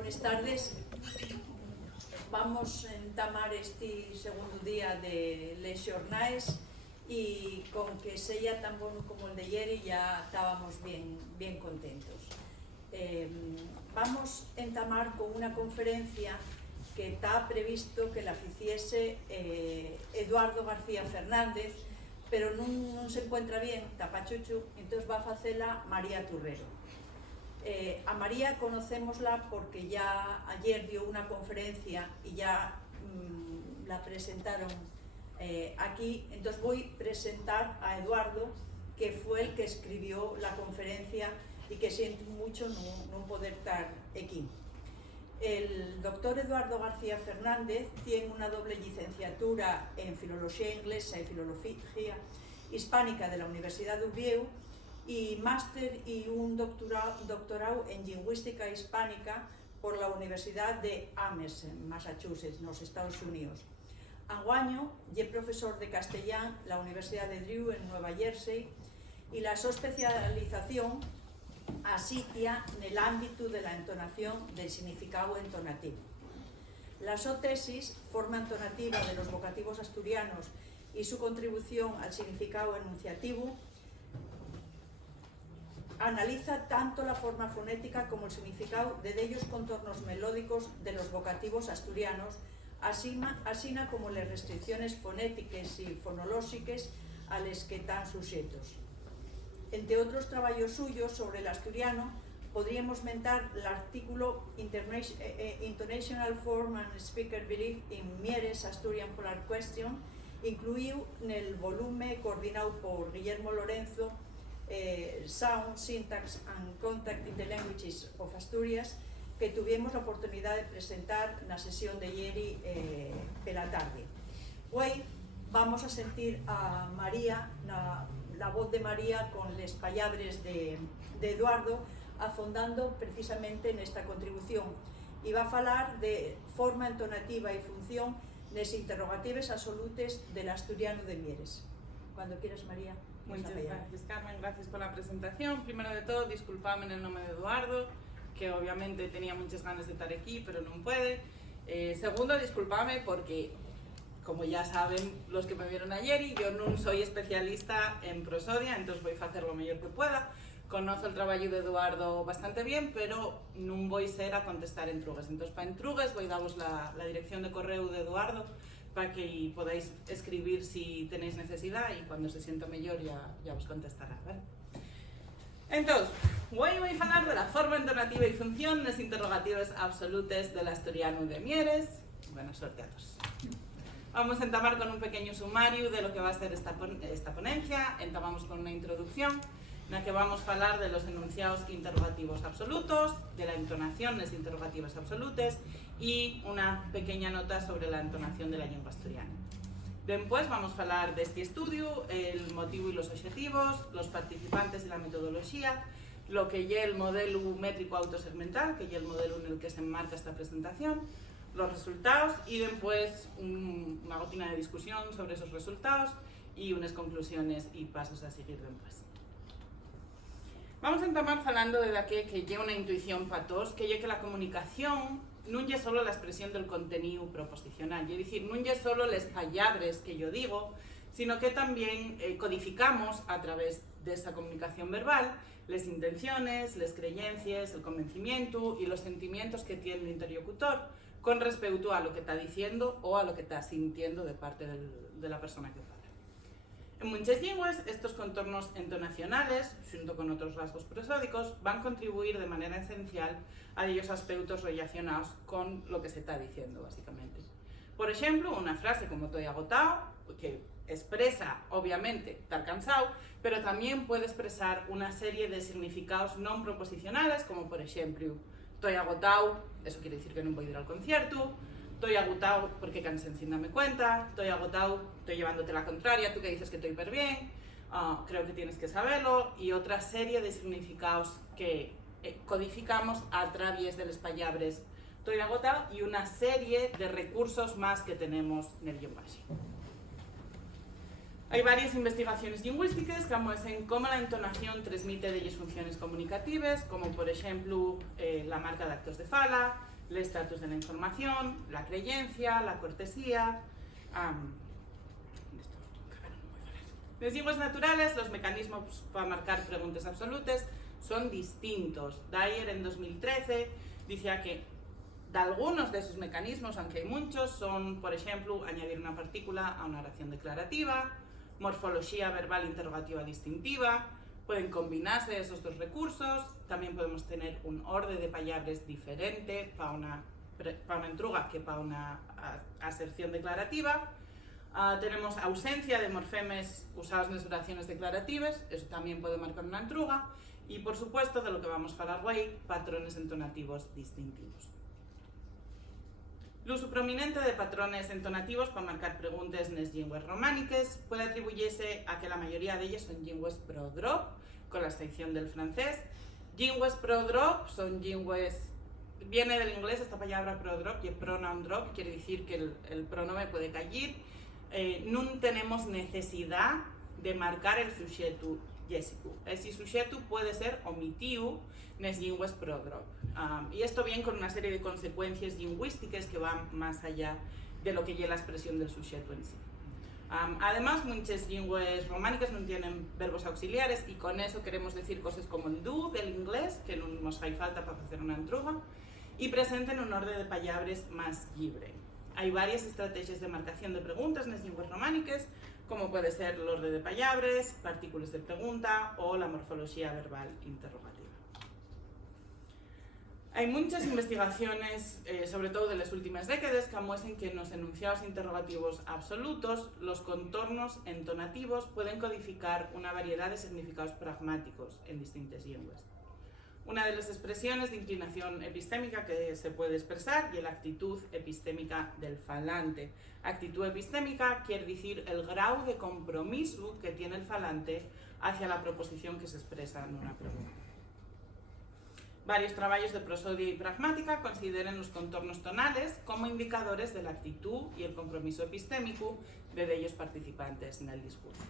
Buenas tardes. Vamos a entamar este segundo día de Les Jornais y con que sea tan bueno como el de ayer ya estábamos bien contentos. Vamos a entamar con una conferencia que está previsto que la hiciese Eduardo García Fernández, pero no se encuentra bien, está pachuchu, entonces va a hacerla María Turrero. A María conocémosla porque ya ayer dio una conferencia y ya la presentaron aquí, entonces voy a presentar a Eduardo, que fue el que escribió la conferencia y que siento mucho no poder estar aquí. El doctor Eduardo García Fernández tiene una doble licenciatura en Filología Inglesa y Filología Hispánica de la Universidad de Oviedo y máster y un doctorado en Lingüística Hispánica por la Universidad de Ames, en Massachusetts, en los Estados Unidos. Anguaño es profesor de castellano en la Universidad de Drew, en Nueva Jersey, y la su especialización asitia en el ámbito de la entonación del significado entonativo. La su tesis, forma entonativa de los vocativos asturianos y su contribución al significado enunciativo, analiza tanto la forma fonética como el significado de ellos contornos melódicos de los vocativos asturianos, así como las restricciones fonéticas y fonológicas a las que están sujetos. Entre otros trabajos suyos sobre el asturiano, podríamos mentar el artículo Intonational Form and Speaker Belief in Mieres Asturian Polar Question, incluido en el volumen coordinado por Guillermo Lorenzo, Sound, Syntax and Contact in the Languages of Asturias, que tuvimos la oportunidad de presentar en la sesión de ayer por la tarde. Hoy vamos a sentir a María, la voz de María con las palabras de Eduardo, afondando precisamente en esta contribución, y va a hablar de forma entonativa y función las interrogativas absolutas del asturiano de Mieres. Cuando quieras, María. Muchas gracias, Carmen, gracias por la presentación. Primero de todo, disculpadme en el nombre de Eduardo, que obviamente tenía muchas ganas de estar aquí, pero no puede. Segundo, disculpadme porque, como ya saben los que me vieron ayer, y yo no soy especialista en prosodia, entonces voy a hacer lo mejor que pueda. Conozco el trabajo de Eduardo bastante bien, pero no voy a ser a contestar en trugues. Entonces, para entrugues voy a daros la dirección de correo de Eduardo para que podáis escribir si tenéis necesidad y cuando se sienta mejor ya os contestará, ¿vale? Entonces, hoy voy a hablar de la forma entonativa y función de las interrogativas absolutas del asturiano de Mieres. Buena suerte a todos. Vamos a entamar con un pequeño sumario de lo que va a ser esta ponencia. Entamamos con una introducción en la que vamos a hablar de los enunciados interrogativos absolutos, de la entonación de las interrogativas absolutas y una pequeña nota sobre la entonación de la lengua asturiana. Después vamos a hablar de este estudio, el motivo y los objetivos, los participantes y la metodología, lo que es el modelo métrico autosegmental, que es el modelo en el que se enmarca esta presentación, los resultados y después una gotina de discusión sobre esos resultados y unas conclusiones y pasos a seguir después. Vamos a entamar hablando de la que lleva una intuición para todos, que es que la comunicación no es solo la expresión del contenido proposicional, es decir, no es solo las palabras que yo digo, sino que también codificamos a través de esa comunicación verbal las intenciones, las creencias, el convencimiento y los sentimientos que tiene el interlocutor con respecto a lo que está diciendo o a lo que está sintiendo de parte de la persona que habla. En muchas lenguas, estos contornos entonacionales, junto con otros rasgos prosódicos, van a contribuir de manera esencial a aquellos aspectos relacionados con lo que se está diciendo, básicamente. Por ejemplo, una frase como estoy agotado, que expresa, obviamente, estar cansado, pero también puede expresar una serie de significados no proposicionales, como por ejemplo, estoy agotado, eso quiere decir que no voy a ir al concierto. Estoy agotado porque cansé sin darme cuenta, estoy agotado, estoy llevándote la contraria, tú que dices que estoy hiper bien, creo que tienes que saberlo, y otra serie de significados que codificamos a través de las palabras estoy agotado y una serie de recursos más que tenemos en el lenguaje. Hay varias investigaciones lingüísticas que muestran cómo la entonación transmite de ellas funciones comunicativas, como por ejemplo la marca de actos de fala, l'estatus de la información, la creencia, la cortesía. Les llengües naturales, los mecanismos para marcar preguntas absolutes son distintos. Dyer en 2013 decía que de algunos de sus mecanismos, aunque hay muchos, son, por ejemplo, añadir una partícula a una oración declarativa, morfología verbal interrogativa distintiva, pueden combinarse esos dos recursos, también podemos tener un orden de palabras diferente para una entruga que para una aserción declarativa. Tenemos ausencia de morfemes usados en las oraciones declarativas, eso también puede marcar una entruga, y por supuesto, de lo que vamos a hablar hoy, patrones entonativos distintivos. L'uso prominente de patrones entonativos para marcar preguntas en las llengües romániques puede atribuirse a que la mayoría de ellas son llengües prodrop, con la excepción del francés. Llengües prodrop son llengües, viene del inglés esta palabra prodrop, y pronoun drop, quiere decir que el pronombre puede caer. No tenemos necesidad de marcar el sujeto léxico. Ese sujeto puede ser omitido en las llengües prodrop. Y esto viene con una serie de consecuencias lingüísticas que van más allá de lo que lleva la expresión del sujeto en sí. Además, muchas lenguas románicas no tienen verbos auxiliares, y con eso queremos decir cosas como el do del inglés, que no nos hace falta para hacer una entruga, y presenten un orden de palabras más libre. Hay varias estrategias de marcación de preguntas en las lenguas románicas, como puede ser el orden de palabras, partículas de pregunta o la morfología verbal interrogativa. Hay muchas investigaciones, sobre todo de las últimas décadas, que muestran que en los enunciados interrogativos absolutos los contornos entonativos pueden codificar una variedad de significados pragmáticos en distintas lenguas. Una de las expresiones de inclinación epistémica que se puede expresar es la actitud epistémica del falante. Actitud epistémica quiere decir el grado de compromiso que tiene el falante hacia la proposición que se expresa en una pregunta. Varios trabajos de prosodia y pragmática consideran los contornos tonales como indicadores de la actitud y el compromiso epistémico de ellos participantes en el discurso.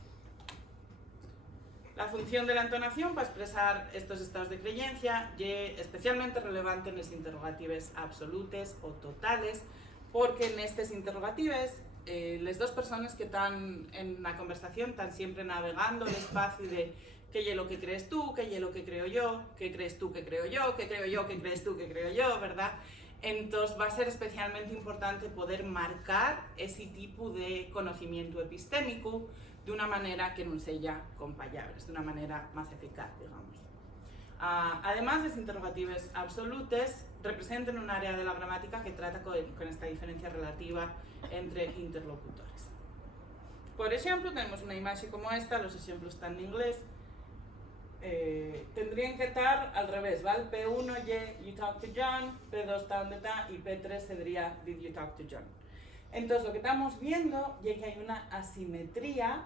La función de la entonación para expresar estos estados de creencia es especialmente relevante en las interrogatives absolutes o totales, porque en estas interrogatives las dos personas que están en la conversación están siempre navegando el espacio de qué es lo que crees tú, qué es lo que creo yo, qué crees tú que creo yo, qué creo yo que crees tú que creo yo, ¿verdad? Entonces va a ser especialmente importante poder marcar ese tipo de conocimiento epistémico de una manera que no sea con palabras, de una manera más eficaz, digamos. Además, las interrogativas absolutes representan un área de la gramática que trata con esta diferencia relativa entre interlocutores. Por ejemplo, tenemos una imagen como esta, los ejemplos están en inglés. Tendrían que estar al revés, ¿vale? P1 you talk to John, P2 está donde está, y P3 sería did you talk to John. Entonces lo que estamos viendo es que hay una asimetría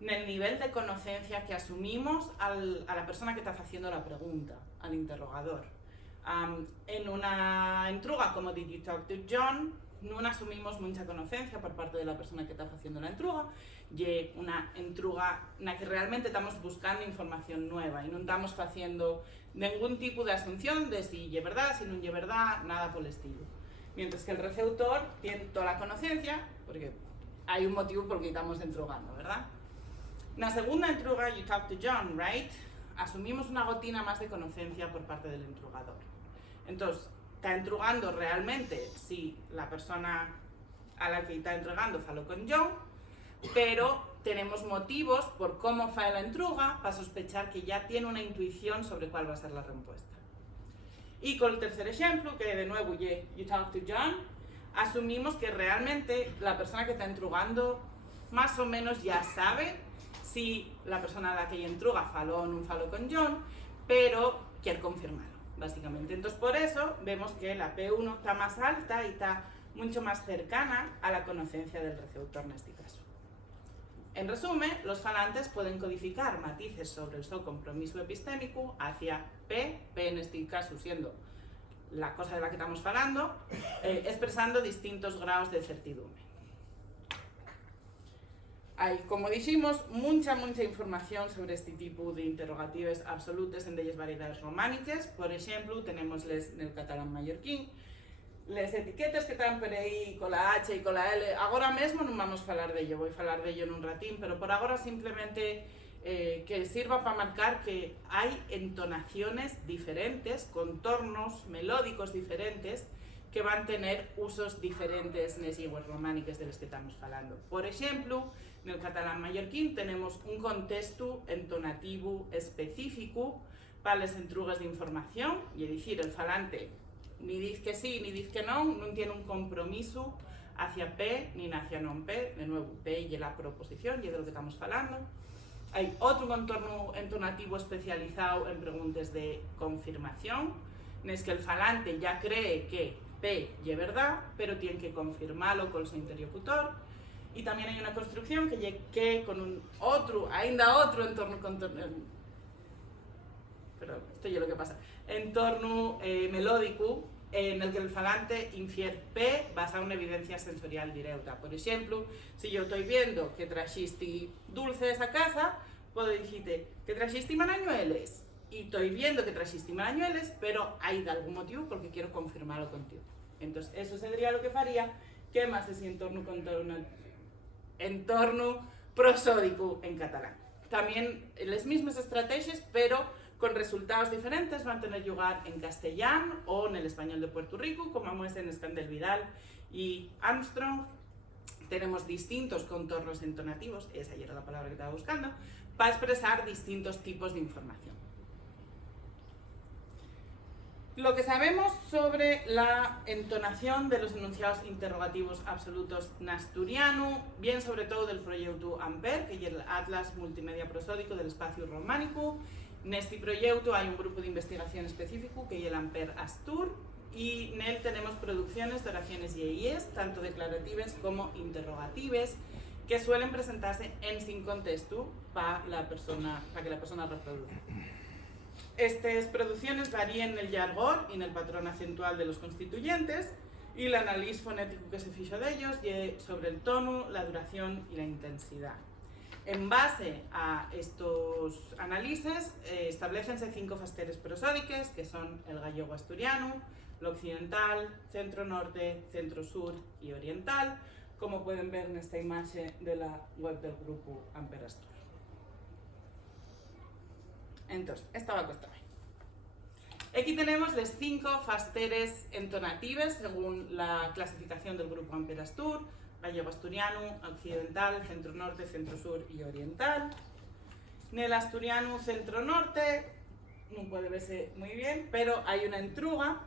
en el nivel de conocencia que asumimos a la persona que está haciendo la pregunta, al interrogador. En una entruga como did you talk to John, no asumimos mucha conocencia por parte de la persona que está haciendo la entruga, y una entruga en la que realmente estamos buscando información nueva y no estamos haciendo ningún tipo de asunción de si es verdad, si no es verdad, nada por el estilo. Mientras que el receptor tiene toda la conocencia, porque hay un motivo por el que estamos entrugando, ¿verdad? En la segunda entruga, you talk to John, right? Asumimos una gotina más de conocencia por parte del entrugador. Entonces, está entrugando realmente si la persona a la que está entregando faló con John, pero tenemos motivos por cómo fue la entruga para sospechar que ya tiene una intuición sobre cuál va a ser la respuesta. Y con el tercer ejemplo, que de nuevo you talk to John, asumimos que realmente la persona que está entrugando más o menos ya sabe si la persona a la que ella entruga faló o no faló con John, pero quiere confirmarlo, básicamente. Entonces por eso vemos que la P1 está más alta y está mucho más cercana a la conocencia del receptor en este caso. En resumen, los falantes pueden codificar matices sobre el seu compromiso epistémico hacia P en este caso siendo la cosa de la que estamos hablando, expresando distintos grados de certidumbre. Hay, como dijimos, mucha información sobre este tipo de interrogativas absolutes en ellas variedades románicas. Por ejemplo, tenemos en el catalán mallorquín, Les etiquetes que están por aí cola H e cola L, agora mesmo non vamos falar dello, vou falar dello nun ratín, pero por agora simplemente que sirva para marcar que hai entonaciones diferentes, contornos melódicos diferentes, que van tener usos diferentes nas lingües románicas de los que estamos falando. Por exemplo, no catalán mallorquín tenemos un contexto entonativo específico para as entrugas de información, e dicir, el falante ni diz que sí, ni diz que non tiene un compromiso hacia P ni hacia non P. De nuevo, P y la proposición, y es de lo que estamos falando. Hay otro contorno entonativo especializado en preguntas de confirmación, en es que el falante ya cree que P y es verdad, pero tiene que confirmarlo con su interlocutor. Y también hay una construcción que con un otro entorno perdón, esto es lo que pasa, entorno melódico en el que el falante infiere P basado en evidencia sensorial directa. Por ejemplo, si yo estoy viendo que trajiste dulces a casa, puedo decirte que trajiste marañueles, y estoy viendo que trajiste marañueles, pero hay de algún motivo porque quiero confirmarlo contigo. Entonces, eso sería lo que faría que más ese entorno prosódico en catalán. También las mismas estrategias, pero con resultados diferentes, van a tener lugar en castellano o en el español de Puerto Rico, como muestran en Scandel Vidal y Armstrong. Tenemos distintos contornos entonativos, esa ya era la palabra que estaba buscando, para expresar distintos tipos de información. Lo que sabemos sobre la entonación de los enunciados interrogativos absolutos en asturiano, bien sobre todo del proyecto Amper, que es el Atlas Multimedia Prosódico del Espacio Románico. En este proyecto hay un grupo de investigación específico que es el Amper Astur, y en él tenemos producciones de oraciones IEIES, tanto declarativas como interrogativas, que suelen presentarse en sin contexto para que la persona reproduzca. Estas producciones varían en el jargón y en el patrón acentual de los constituyentes, y el análisis fonético que se fijo de ellos y sobre el tono, la duración y la intensidad. En base a estos análisis, establecense 5 fasteres prosódicas, que son el gallego asturiano, el occidental, centro-norte, centro-sur y oriental, como pueden ver en esta imagen de la web del grupo Amper Astur. Entonces, esta va a costar. Aquí tenemos las 5 fasteres entonativas según la clasificación del grupo Amper Astur: gallego asturiano, occidental, centro-norte, centro-sur y oriental. En el asturiano centro-norte no puede verse muy bien, pero hay una entruga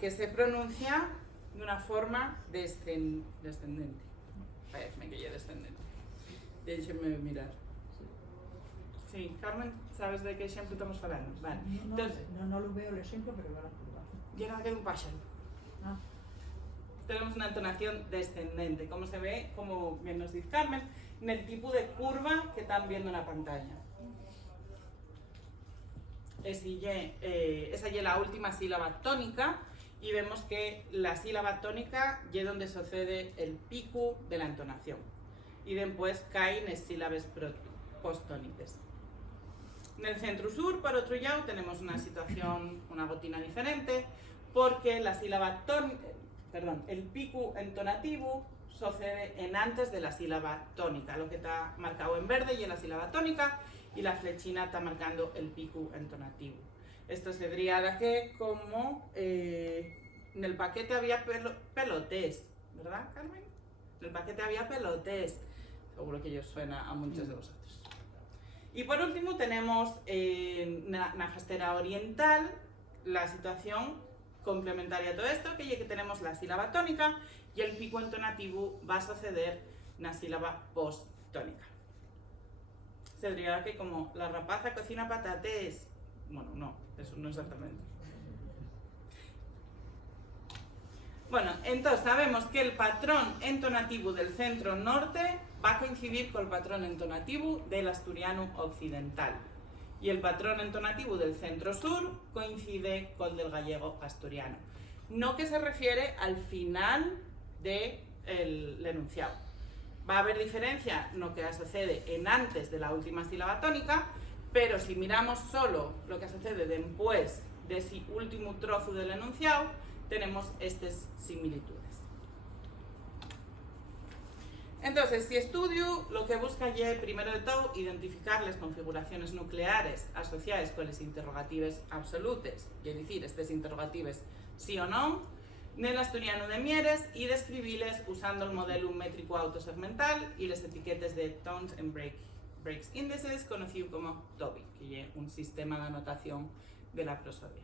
que se pronuncia de una forma descendente. Parece que ya descendente. Déjenme mirar. Sí, Carmen, sabes de qué ejemplo estamos hablando? Vale. No lo veo el ejemplo, pero va a curva. Llena de un pájaro. Ah. Tenemos una entonación descendente, como se ve, como bien nos dice Carmen, en el tipo de curva que están viendo en la pantalla. Esa es la última sílaba tónica, y vemos que la sílaba tónica es donde sucede el pico de la entonación, y después caen las sílabas postónicas. En el centro-sur, por otro lado, tenemos una situación, una gotina diferente, porque la sílaba el pico entonativo sucede en antes de la sílaba tónica. Lo que está marcado en verde y es la sílaba tónica, y la flechina está marcando el pico entonativo. Esto se diría de que como en el paquete había pelotés, ¿verdad, Carmen? En el paquete había pelotés. Seguro que ello suena a muchos de vosotros. Y por último tenemos en la fastera oriental la situación complementaria a todo esto, que tenemos la sílaba tónica y el pico entonativo va a suceder en la sílaba postónica. Se diría que como la rapaza cocina patates, bueno, no, eso no exactamente. Bueno, entonces sabemos que el patrón entonativo del centro norte va a coincidir con el patrón entonativo del asturiano occidental, y el patrón entonativo del centro sur coincide con el del gallego asturiano. No que se refiere al final del enunciado. Va a haber diferencia en lo que sucede en antes de la última sílaba tónica, pero si miramos solo lo que sucede después de ese último trozo del enunciado, tenemos estas similitudes. Entonces, si estudio, lo que busca es, primero de todo, identificar las configuraciones nucleares asociadas con las interrogatives absolutes, es decir, estas interrogatives sí o no, en el asturiano de Mieres y describirles usando el modelo métrico autosegmental y las etiquetas de Tones and Breaks Indices, conocido como TOBI, que es un sistema de anotación de la prosodia.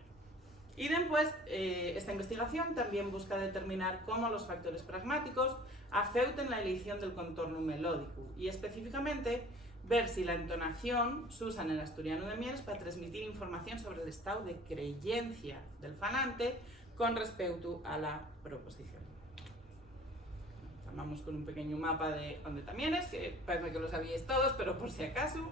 Y después, esta investigación también busca determinar cómo los factores pragmáticos afectan la elección del contorno melódico y específicamente ver si la entonación se usa en el asturiano de Mieres para transmitir información sobre el estado de creencia del falante con respecto a la proposición. Vamos con un pequeño mapa de donde también es, que parece que lo sabíais todos, pero por si acaso.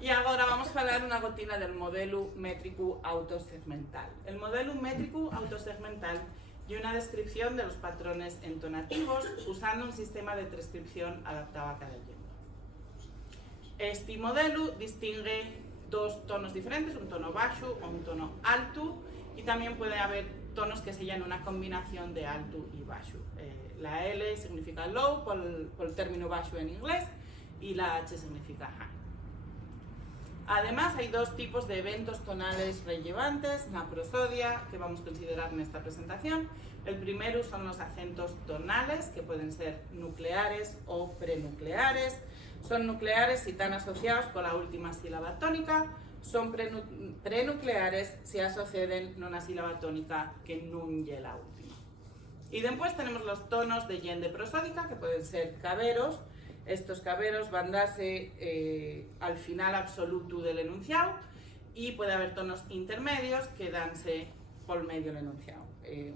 Y ahora vamos a hablar una gotina del modelo métrico autosegmental. El modelo métrico autosegmental y una descripción de los patrones entonativos usando un sistema de transcripción adaptado a cada lengua. Este modelo distingue dos tonos diferentes, un tono bajo o un tono alto, y también puede haber tonos que sean una combinación de alto y bajo. La L significa low por el término bajo en inglés y la H significa high. Además, hay dos tipos de eventos tonales relevantes en la prosodia que vamos a considerar en esta presentación. El primero son los acentos tonales, que pueden ser nucleares o prenucleares. Son nucleares si están asociados con la última sílaba tónica. Son prenucleares si asocian a una sílaba tónica que no es la última. Y después tenemos los tonos de yende prosódica, que pueden ser caberos. Estos caberos van a darse al final absoluto del enunciado, y puede haber tonos intermedios que danse por medio del enunciado.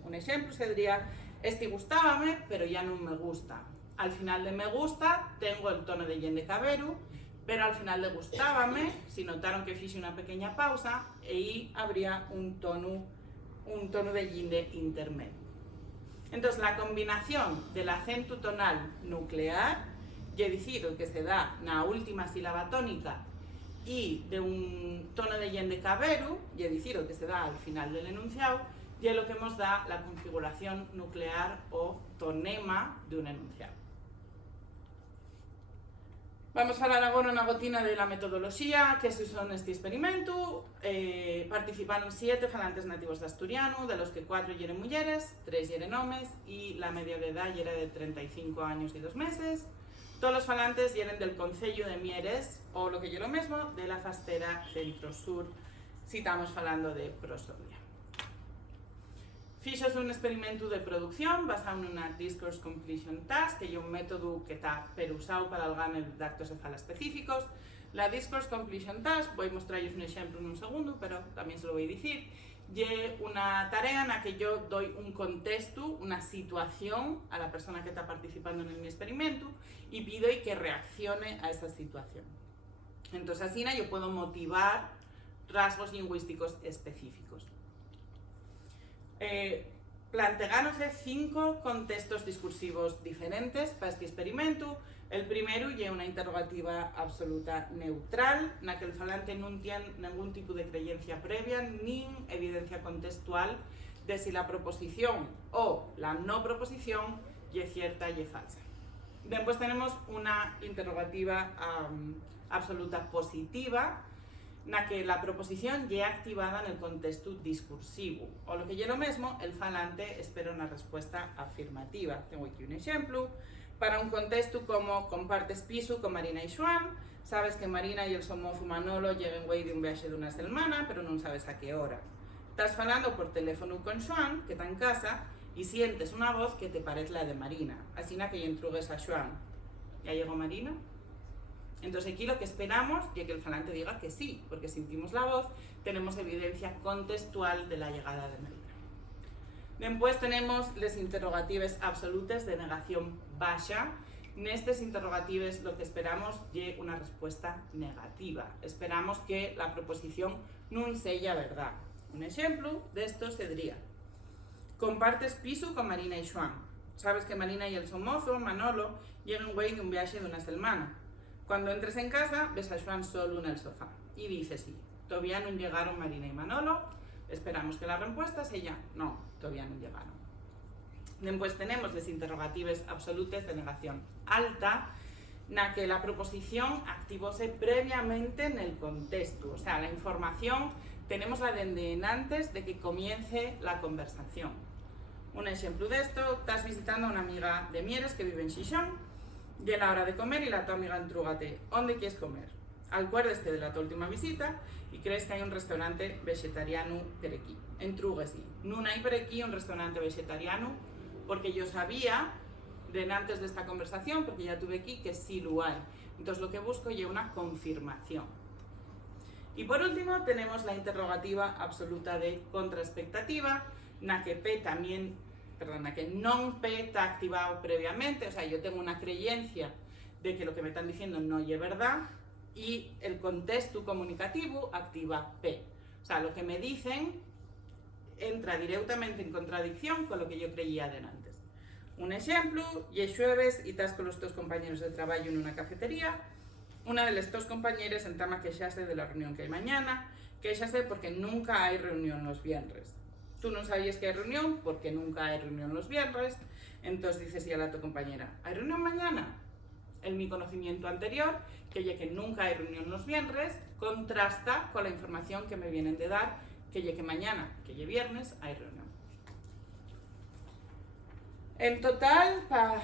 Un ejemplo sería, este gustábame, pero ya no me gusta. Al final de me gusta tengo el tono de yende cabero, pero al final de gustábame, si notaron que hice una pequeña pausa, ahí habría un tono de yende intermedio. Entonces, la combinación del acento tonal nuclear, es decir, el que se da en la última sílaba tónica, y de un tono de yende cabero, es decir, el que se da al final del enunciado, y es lo que nos da la configuración nuclear o tonema de un enunciado. Vamos a hablar ahora una gotina de la metodología que se usó en este experimento. Participaron 7 falantes nativos de asturiano, de los que 4 eran mujeres, 3 eran hombres, y la media de edad era de 35 años y 2 meses. Todos los falantes eran del concello de Mieres, o lo que yo lo mismo, de la fastera centro-sur, si estamos hablando de prosodia. Fíxose un experimento de producción basado en una Discourse Completion Task, que es un método que está usado para el gane de actos de fala específicos. La Discourse Completion Task, voy a mostraros un ejemplo en un segundo, pero también se lo voy a decir, es una tarea en la que yo doy un contexto, una situación a la persona que está participando en mi experimento y pido que reaccione a esa situación. Entonces, así yo puedo motivar rasgos lingüísticos específicos. Planteáronse 5 contextos discursivos diferentes para este experimento. El primero es una interrogativa absoluta neutral, en la que el falante no tiene ningún tipo de creencia previa ni evidencia contextual de si la proposición o la no proposición es cierta y es falsa. Después tenemos una interrogativa absoluta positiva, en la que la proposición ya activada en el contexto discursivo, o lo que yo lo mismo, el falante espera una respuesta afirmativa. Tengo aquí un ejemplo. Para un contexto como compartes piso con Marina y Joan, sabes que Marina y el somozo Manolo llegan güey de un viaje de una semana, pero no sabes a qué hora. Estás hablando por teléfono con Joan, que está en casa, y sientes una voz que te parece la de Marina, así que intrugues a Joan. ¿Ya llegó Marina? Entonces aquí lo que esperamos es que el falante diga que sí, porque si sentimos la voz, tenemos evidencia contextual de la llegada de Marina. Después tenemos las interrogatives absolutas de negación baja. En estas interrogatives lo que esperamos es una respuesta negativa. Esperamos que la proposición no sea verdad. Un ejemplo de esto sería: compartes piso con Marina y Joan. Sabes que Marina y el somozo, Manolo, llegan güey de un viaje de una semana. Cuando entres en casa, ves a Joan solo en el sofá y dices sí. Todavía no llegaron Marina y Manolo, Esperamos que la respuesta sea no, todavía no llegaron. Después tenemos las interrogatives absolutes de negación alta, na que la proposición activóse previamente en el contexto, o sea, la información tenemos la de antes de que comience la conversación. Un ejemplo de esto: estás visitando a una amiga de Mieres que vive en Xixón, llega la hora de comer y la tu amiga entrúgate, ¿dónde quieres comer? Acuérdate de la tu última visita y crees que hay un restaurante vegetariano per aquí. Entrúguese, no hay per aquí un restaurante vegetariano, porque yo sabía de antes de esta conversación, porque ya tuve aquí, que sí lo hay. Entonces lo que busco es una confirmación. Y por último tenemos la interrogativa absoluta de contraexpectativa, na que P también, perdón, na que non P está activado previamente, o sea, yo tengo una creencia de que lo que me están diciendo no es verdad, y el contexto comunicativo activa P. O sea, lo que me dicen entra directamente en contradicción con lo que yo creía de antes. Un ejemplo: y es jueves y estás con los dos compañeros de trabajo en una cafetería. Una de las dos compañeras entama a queixarse de la reunión que hay mañana, queixarse porque nunca hay reunión los viernes. Tú no sabías que hay reunión porque nunca hay reunión los viernes, entonces dices y a la tu compañera: ¿hay reunión mañana? En mi conocimiento anterior, que ya que nunca hay reunión los viernes, contrasta con la información que me vienen de dar, que ya que mañana, que ya viernes, hay reunión. En total, para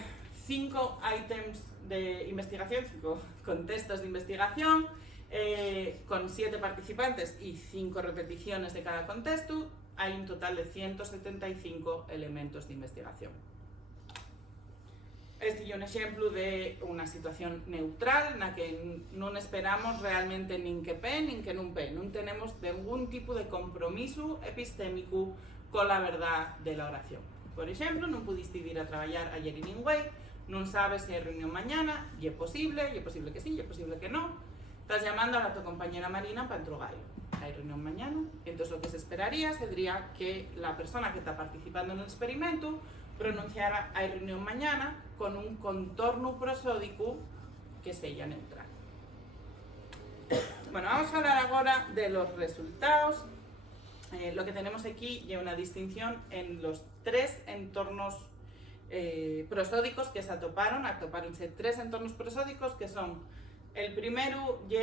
5 ítems de investigación, 5 contextos de investigación, con 7 participantes y 5 repeticiones de cada contexto, hay un total de 175 elementos de investigación. Este es un ejemplo de una situación neutral, en la que no esperamos realmente ni que P ni que no P. No tenemos ningún tipo de compromiso epistémico con la verdad de la oración. Por ejemplo, no pudiste ir a trabajar ayer en Ingüey, no sabes si hay reunión mañana, y es posible que sí, y es posible que no. Estás llamando a tu compañera Marina para entregarlo. Hay reunión mañana, entonces lo que se esperaría sería que la persona que está participando en el experimento pronunciara hay reunión mañana con un contorno prosódico que sea neutral. Bueno, vamos a hablar ahora de los resultados. Lo que tenemos aquí es una distinción en los 3 entornos prosódicos que se atopáronse 3 entornos prosódicos, que son: el primero y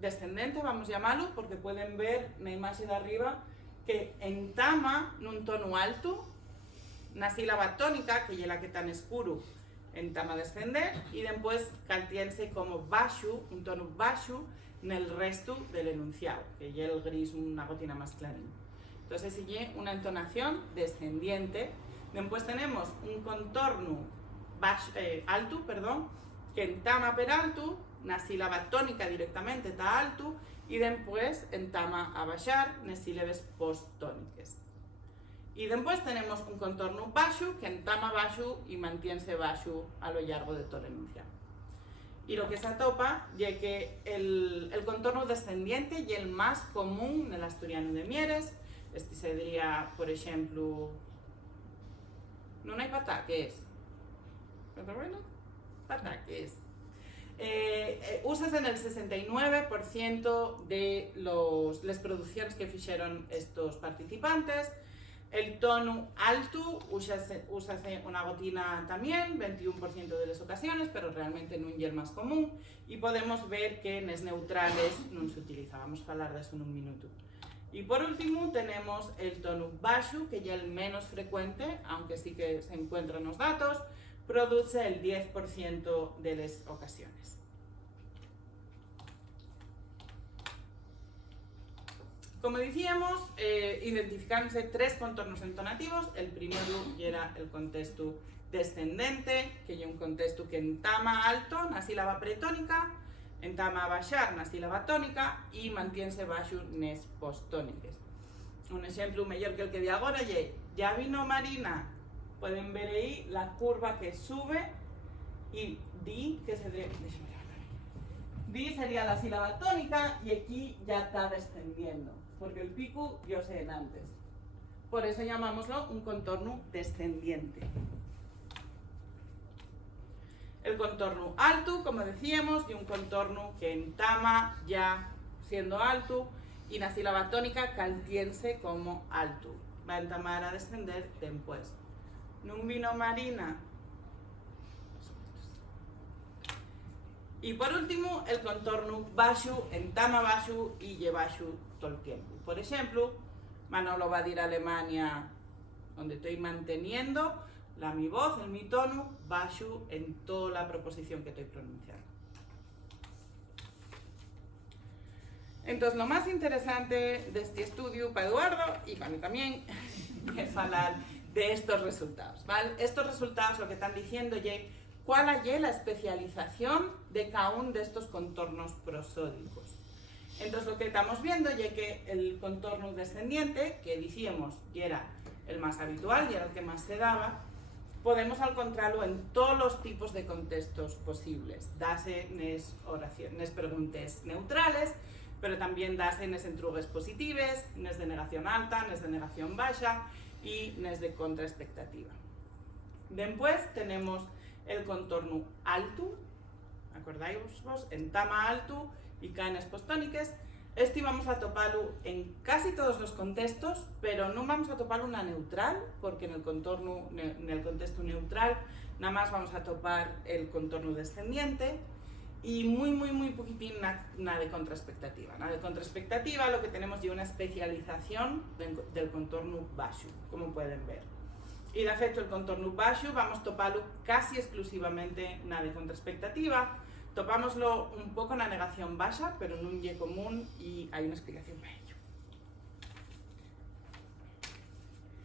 descendente, vamos a llamarlo, porque pueden ver en la imagen de arriba que entama en un tono alto, una sílaba tónica, que es la que está en escuro, entama a descender, y después caltiense como baixo, un tono baixo, en el resto del enunciado, que es el gris, una gotina más clarina. Entonces sigue una entonación descendiente. Después tenemos un contorno alto, que entama per alto, una sílaba tónica directamente está alto, y después entama a baixar, las sílabas posttónicas. Y después tenemos un contorno baixo, que entama baixo y mantiene baixo a lo largo de todo el enunciado. Y lo que se atopa es que el contorno descendiente es el más común en el asturiano de Mieres. Este se diría, por ejemplo, no hay pataques. ¿Pero bueno? Pataques. Usas en el 69% de las producciones que hicieron estos participantes. El tono alto úsase una gotina también, 21% de las ocasiones, pero realmente no es el más común. Y podemos ver que en las neutrales no se utiliza. Vamos a hablar de eso en un minuto. Y por último tenemos el tono baixo, que ya es el menos frecuente, aunque sí que se encuentra en los datos, produce el 10% de las ocasiones. Como decíamos, identificándose 3 contornos entonativos. El primero era el contexto descendente, que es un contexto que entama alto, una sílaba pretónica, entama a baixar, una sílaba tónica, y mantiene baixo nes posttónicas. Un ejemplo mejor que el que di ahora es: ya vino Marina. Pueden ver ahí la curva que sube, y di, que di sería la sílaba tónica, y aquí ya está descendiendo, porque el pico yo sé en antes. Por eso llamámoslo un contorno descendiente. El contorno alto, como decíamos, y un contorno que entama ya siendo alto y na sílaba tónica caltiense como alto. Va a entamar a descender después. Nun vino Marina. Y por último, el contorno baixo, entama baixo y lle baixo todo el tiempo. Por ejemplo, Manolo va a ir a Alemania, donde estoy manteniendo mi voz, mi tono, baixo en toda la proposición que estoy pronunciando. Entonces, lo más interesante de este estudio para Eduardo y para mí también es hablar de estos resultados, ¿vale? Estos resultados lo que están diciendo es cuál es la especialización de cada uno de estos contornos prosódicos. Entonces, lo que estamos viendo es que el contorno descendiente, que decíamos que era el más habitual y era el que más se daba, podemos encontrarlo en todos los tipos de contextos posibles. Dase en preguntas neutrales, pero también dase en entrugues positives, en de negación alta, en de negación baja y en de contraexpectativa. Después tenemos el contorno alto, acordáis vos, entama alto y caenes postóniques. Este vamos a toparlo en casi todos los contextos, pero no vamos a toparlo una neutral, porque en el contexto neutral nada más vamos a topar el contorno descendiente y muy poquitín nada de contraexpectativa. Nada de contraexpectativa, lo que tenemos es una especialización del contorno baixo, como pueden ver. Y de hecho el contorno baixo vamos a toparlo casi exclusivamente nada de contraexpectativa. Topámoslo un poco en la negación baja, pero en un Y común y hay una explicación para ello.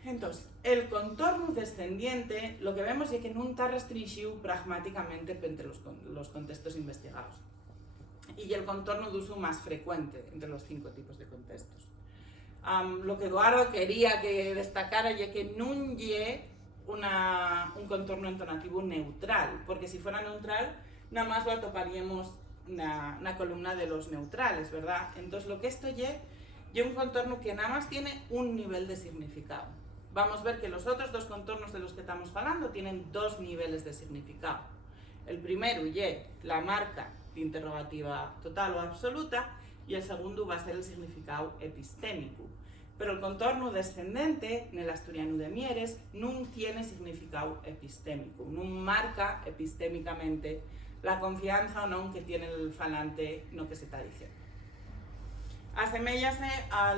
Entonces, el contorno descendiente, lo que vemos es que no está restringido pragmáticamente entre los contextos investigados. Y el contorno de uso más frecuente entre los 5 tipos de contextos. Lo que Eduardo quería que destacara es que no es un contorno entonativo neutral, porque si fuera neutral, nada más lo toparíamos en la columna de los neutrales, ¿verdad? Entonces, lo que esto es un contorno que nada más tiene un nivel de significado. Vamos a ver que los otros dos contornos de los que estamos hablando tienen 2 niveles de significado. El primero es la marca de interrogativa total o absoluta y el segundo va a ser el significado epistémico. Pero el contorno descendente, en el asturiano de Mieres, no tiene significado epistémico, no marca epistémicamente la confianza o no que tiene el falante en lo que se está diciendo. Aseméllase a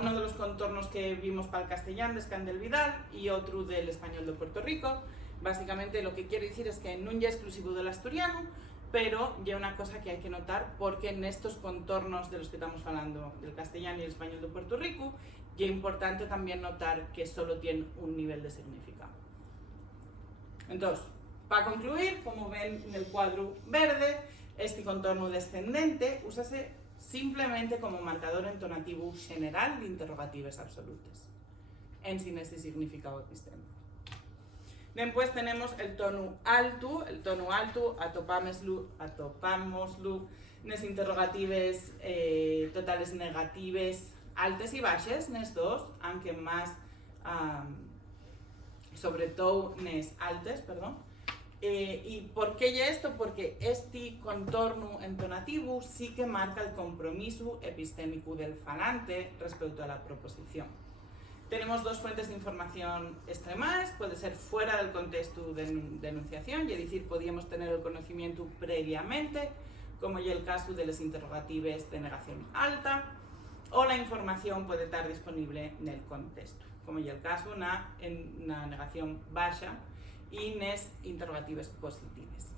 uno de los contornos que vimos para el castellano de Escandel Vidal y otro del español de Puerto Rico. Básicamente lo que quiere decir es que no es exclusivo del asturiano, pero ya una cosa que hay que notar, porque en estos contornos de los que estamos hablando, del castellano y el español de Puerto Rico, ya es importante también notar que solo tiene un nivel de significado. Entonces, para concluir, como ven en el cuadro verde, este contorno descendente úsase simplemente como marcador entonativo general de interrogativas absolutas, en sin este significado epistémico. Después tenemos el tono alto atopámoslo en las interrogatives totales negativas altas y bajas, en las dos, aunque más, sobre todo en las altas, perdón. ¿Y por qué esto? Porque este contorno entonativo sí que marca el compromiso epistémico del falante respecto a la proposición. Tenemos 2 fuentes de información extremadas, puede ser fuera del contexto de enunciación, y es decir, podríamos tener el conocimiento previamente, como ya el caso de las interrogativas de negación alta, o la información puede estar disponible en el contexto, como ya el caso en la negación baja y en las interrogativas positivas.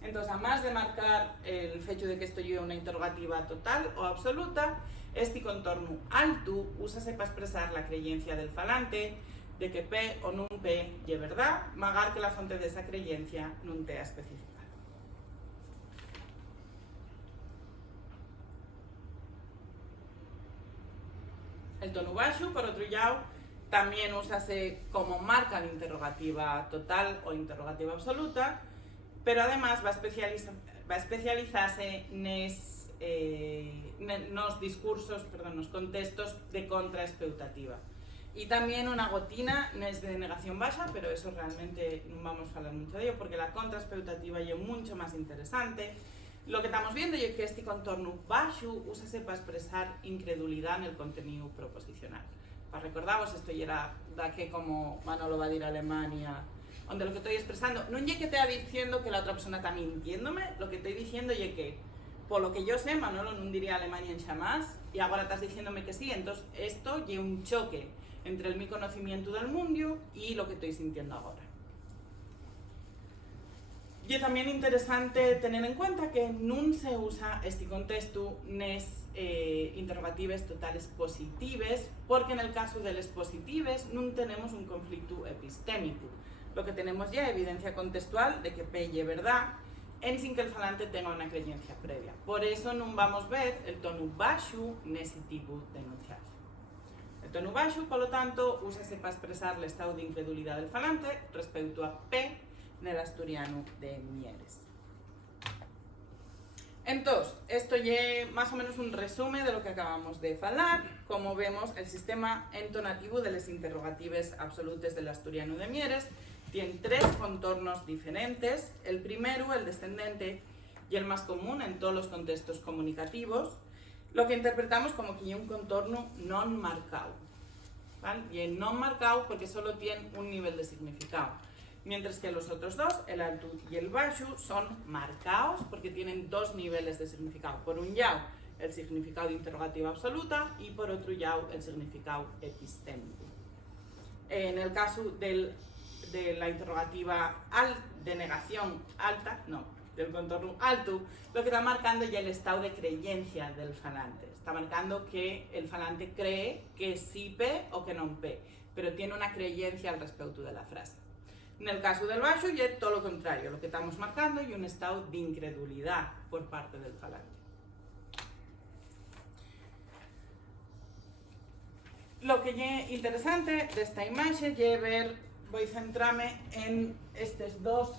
Entonces, además de marcar el hecho de que esto es una interrogativa total o absoluta, este contorno alto úsase para expresar la creencia del falante de que P o non P es verdad, magar que la fuente de esa creencia no esté especificada. El tono baixo, por otro lado, también úsase como marca de interrogativa total o interrogativa absoluta, pero además va a especializarse en los discursos, perdón, los contextos de contraexpectativa. Y también una gotina es de negación baja, pero eso realmente no vamos a hablar mucho de ello, porque la contraexpectativa es mucho más interesante. Lo que estamos viendo es que este contorno baixo úsase para expresar incredulidad en el contenido proposicional. Para recordaros, esto ya era da que como Manolo va a ir a Alemania, donde lo que estoy expresando no es que te esté diciendo que la otra persona está mintiéndome, lo que estoy diciendo es que, por lo que yo sé, Manolo no diría Alemania en jamás, y ahora estás diciéndome que sí, entonces esto es un choque entre mi conocimiento del mundo y lo que estoy sintiendo ahora. Y es también interesante tener en cuenta que no se usa este contexto nes interrogatives totales positives, porque en el caso de las positives no tenemos un conflicto epistémico. Lo que tenemos ya es evidencia contextual de que pelle verdad, en sin que el falante tenga una creencia previa. Por eso no vamos a ver el tono baixo nese tipo de enunciado. El tono baixo, por lo tanto, úsase para expresar el estado de incredulidad del falante respecto a P en el asturiano de Mieres. Entonces, esto es más o menos un resumen de lo que acabamos de falar. Como vemos, el sistema entonativo de las interrogatives absolutes del asturiano de Mieres tiene tres contornos diferentes. El primero, el descendente, y el más común en todos los contextos comunicativos, lo que interpretamos como que hay un contorno non marcado. ¿Vale? Y el non marcado porque solo tiene un nivel de significado. Mientras que los otros dos, el alto y el baixo, son marcados porque tienen dos niveles de significado. Por un lado, el significado de interrogativa absoluta y por otro lado, el significado epistémico. En el caso de la interrogativa de negación alta, no, del contorno alto, lo que está marcando ya el estado de creencia del falante. Está marcando que el falante cree que sí P o que no P, pero tiene una creencia al respecto de la frase. En el caso del baixo ya es todo lo contrario, lo que estamos marcando y un estado de incredulidad por parte del falante. Lo que es interesante de esta imagen es ver, voy a centrarme en estas dos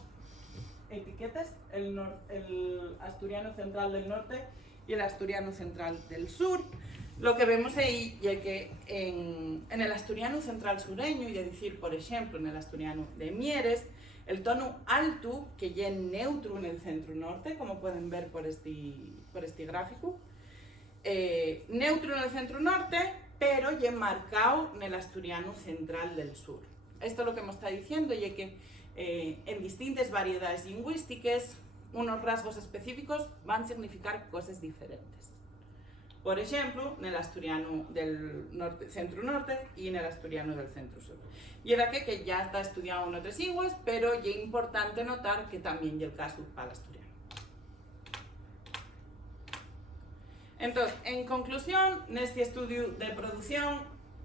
etiquetas, el asturiano central del norte y el asturiano central del sur. Lo que vemos ahí es que en el asturiano central sureño, y es decir, por ejemplo, en el asturiano de Mieres, el tono alto, que ya es neutro en el centro norte, como pueden ver por este gráfico, neutro en el centro norte, pero ya marcado en el asturiano central del sur. Esto lo que me está diciendo es que en distintas variedades lingüísticas, unos rasgos específicos van a significar cosas diferentes. Por ejemplo, en el asturiano del centro-norte y en el asturiano del centro-sur. Y era que ya está estudiado en otras lenguas, pero ya es importante notar que también es el caso para el asturiano. Entonces, en conclusión, en este estudio de producción,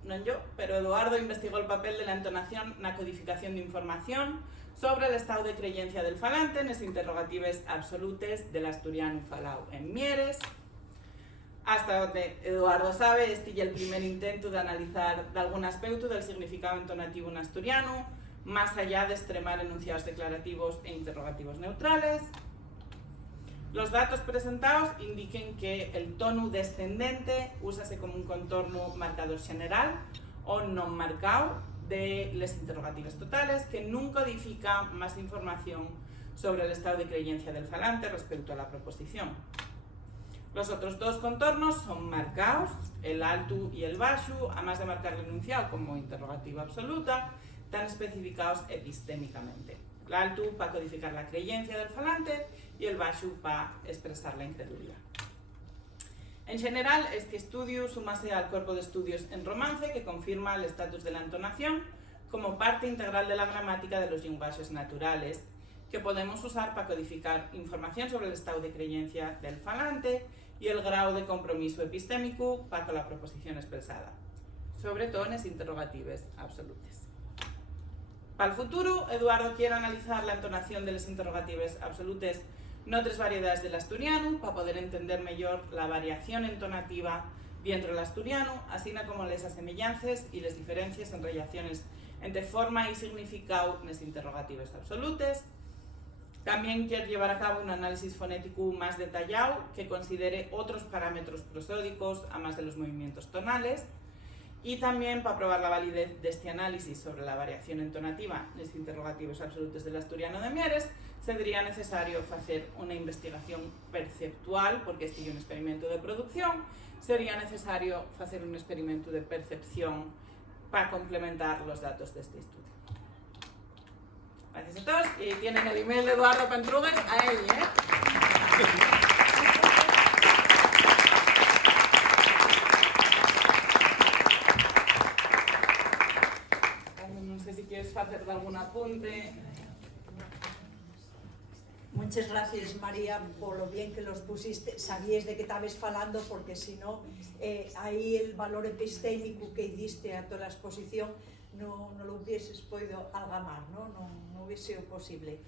no yo, pero Eduardo investigó el papel de la entonación en la codificación de información sobre el estado de creencia del falante en las interrogatives absolutes del asturiano falao en Mieres. Hasta donde Eduardo sabe, este es el primer intento de analizar de algún aspecto del significado entonativo en asturiano, más allá de extremar enunciados declarativos e interrogativos neutrales. Los datos presentados indican que el tono descendente úsase como un contorno marcador general o no marcado de las interrogativas totales, que nunca codifica más información sobre el estado de creencia del falante respecto a la proposición. Los otros dos contornos son marcados, el alto y el baixo, además de marcar el enunciado como interrogativa absoluta, están especificados epistémicamente. El alto para codificar la creencia del falante y el baixo para expresar la incredulidad. En general, este estudio sumase al cuerpo de estudios en romance que confirma el estatus de la entonación como parte integral de la gramática de los lenguajes naturales, que podemos usar para codificar información sobre el estado de creencia del falante y el grado de compromiso epistémico para con la proposición expresada, sobre todo en las interrogatives absolutes. Para el futuro, Eduardo quiere analizar la entonación de las interrogatives absolutes en otras variedades del asturiano para poder entender mejor la variación entonativa dentro del asturiano, así como las asemejanzas y las diferencias en relaciones entre forma y significado en las interrogatives absolutes. También quiere llevar a cabo un análisis fonético más detallado que considere otros parámetros prosódicos, además de los movimientos tonales. y también para probar la validez de este análisis sobre la variación entonativa en los interrogativos absolutos del asturiano de Mieres, sería necesario hacer una investigación perceptual, porque este es un experimento de producción, sería necesario hacer un experimento de percepción para complementar los datos de este estudio. Gracias a todos, y tienen el email de Eduardo Pentrugues a él, No sé si quieres hacer algún apunte. Muchas gracias, María, por lo bien que los pusiste. Sabías de qué estabas falando, porque si no, ahí el valor epistémico que diste a toda la exposición no lo hubieses podido algamar, no hubiese sido posible.